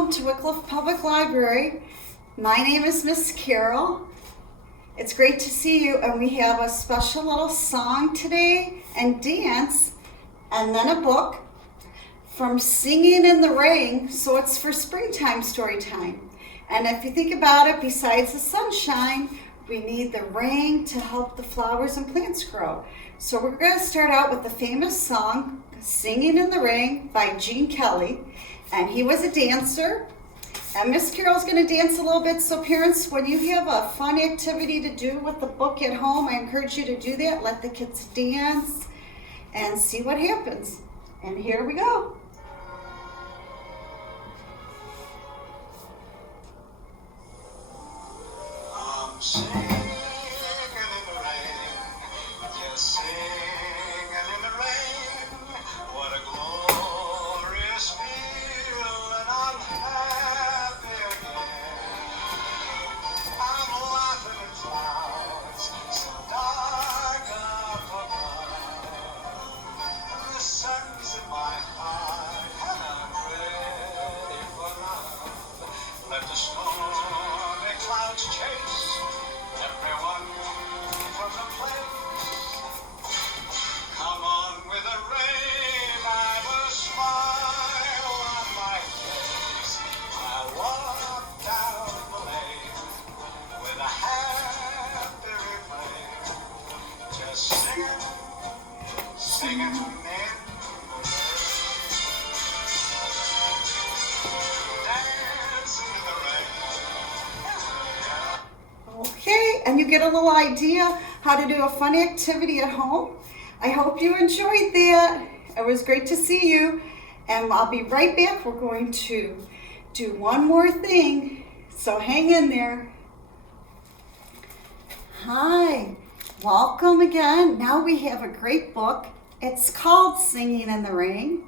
welcome to Wickliffe Public Library. My name is Miss Carol. It's great to see you, and we have a special little song today and dance, and then a book from Singing in the Rain, so it's for springtime story time. And if you think about it, besides the sunshine, we need the rain to help the flowers and plants grow. So we're going to start out with the famous song, Singing in the Rain by Gene Kelly. And he was a dancer. And Miss Carol's going to dance a little bit. So parents, when you have a fun activity to do with the book at home, I encourage you to do that. Let the kids dance and see what happens. And here we go. Singing in the rain, just singing in the rain. What a glorious feeling, I'm happy again. I'm laughing at clouds so dark up above. The sun's in my heart and I'm ready for love. Let the stormy clouds chase everyone from the place. Come on with the rain, I've a smile on my face. I walk down the lane with a happy refrain, just singing, singing in the rain. Dancing in the rain. Okay, and you get a little idea how to do a fun activity at home. I hope you enjoyed that. It was great to see you. And I'll be right back. We're going to do one more thing. So hang in there. Hi, welcome again. Now we have a great book. It's called Singing in the Rain,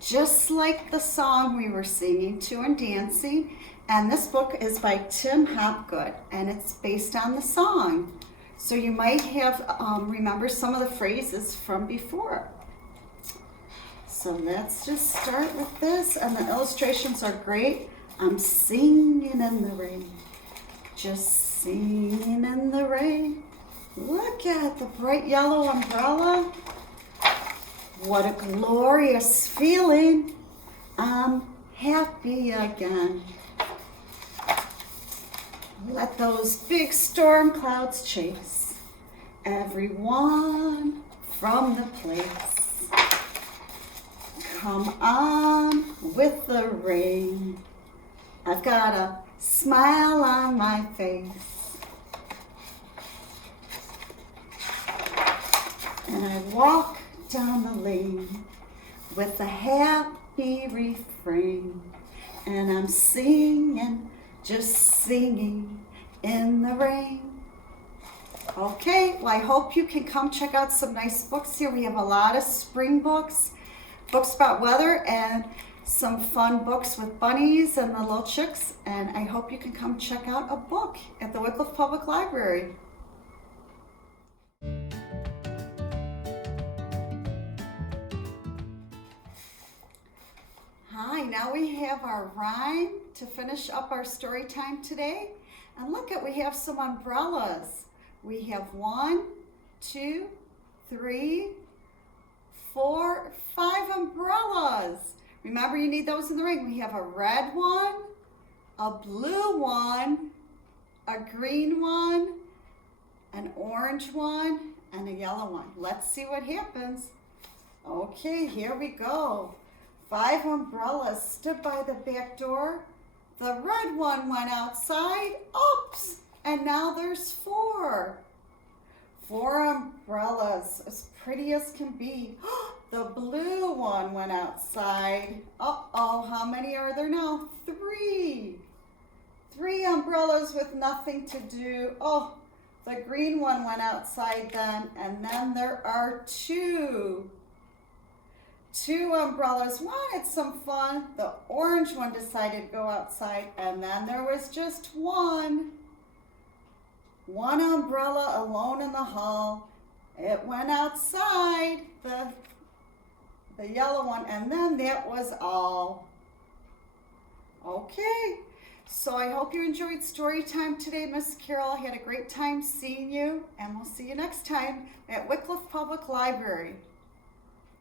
just like the song we were singing to and dancing. And this book is by Tim Hopgood, and it's based on the song. So you might have remember some of the phrases from before. So let's just start with this, and the illustrations are great. I'm singing in the rain, just singing in the rain. Look at the bright yellow umbrella. What a glorious feeling. I'm happy again. Let those big storm clouds chase everyone from the place. Come on with the rain. I've got a smile on my face. And I walk down the lane with a happy refrain. And I'm singing, just singing in the rain. Okay, well I hope you can come check out some nice books here. We have a lot of spring books, books about weather, and some fun books with bunnies and the little chicks. And I hope you can come check out a book at the Wickliffe Public Library. Hi, now we have our rhyme to finish up our story time today. And look at, we have some umbrellas. We have 1, 2, 3, 4, 5 umbrellas. Remember, you need those in the rain. We have a red one, a blue one, a green one, an orange one, and a yellow one. Let's see what happens. Okay, here we go. 5 umbrellas stood by the back door. The red one went outside. Oops! And now there's 4. 4 umbrellas, as pretty as can be. The blue one went outside. Uh-oh, how many are there now? 3. 3 umbrellas with nothing to do. Oh, the green one went outside then, and then there are 2. 2 umbrellas wanted some fun. The orange one decided to go outside, and then there was just 1. 1 umbrella alone in the hall. It went outside, the yellow one, and then that was all. Okay, so I hope you enjoyed story time today, Miss Carol. I had a great time seeing you, and we'll see you next time at Wycliffe Public Library.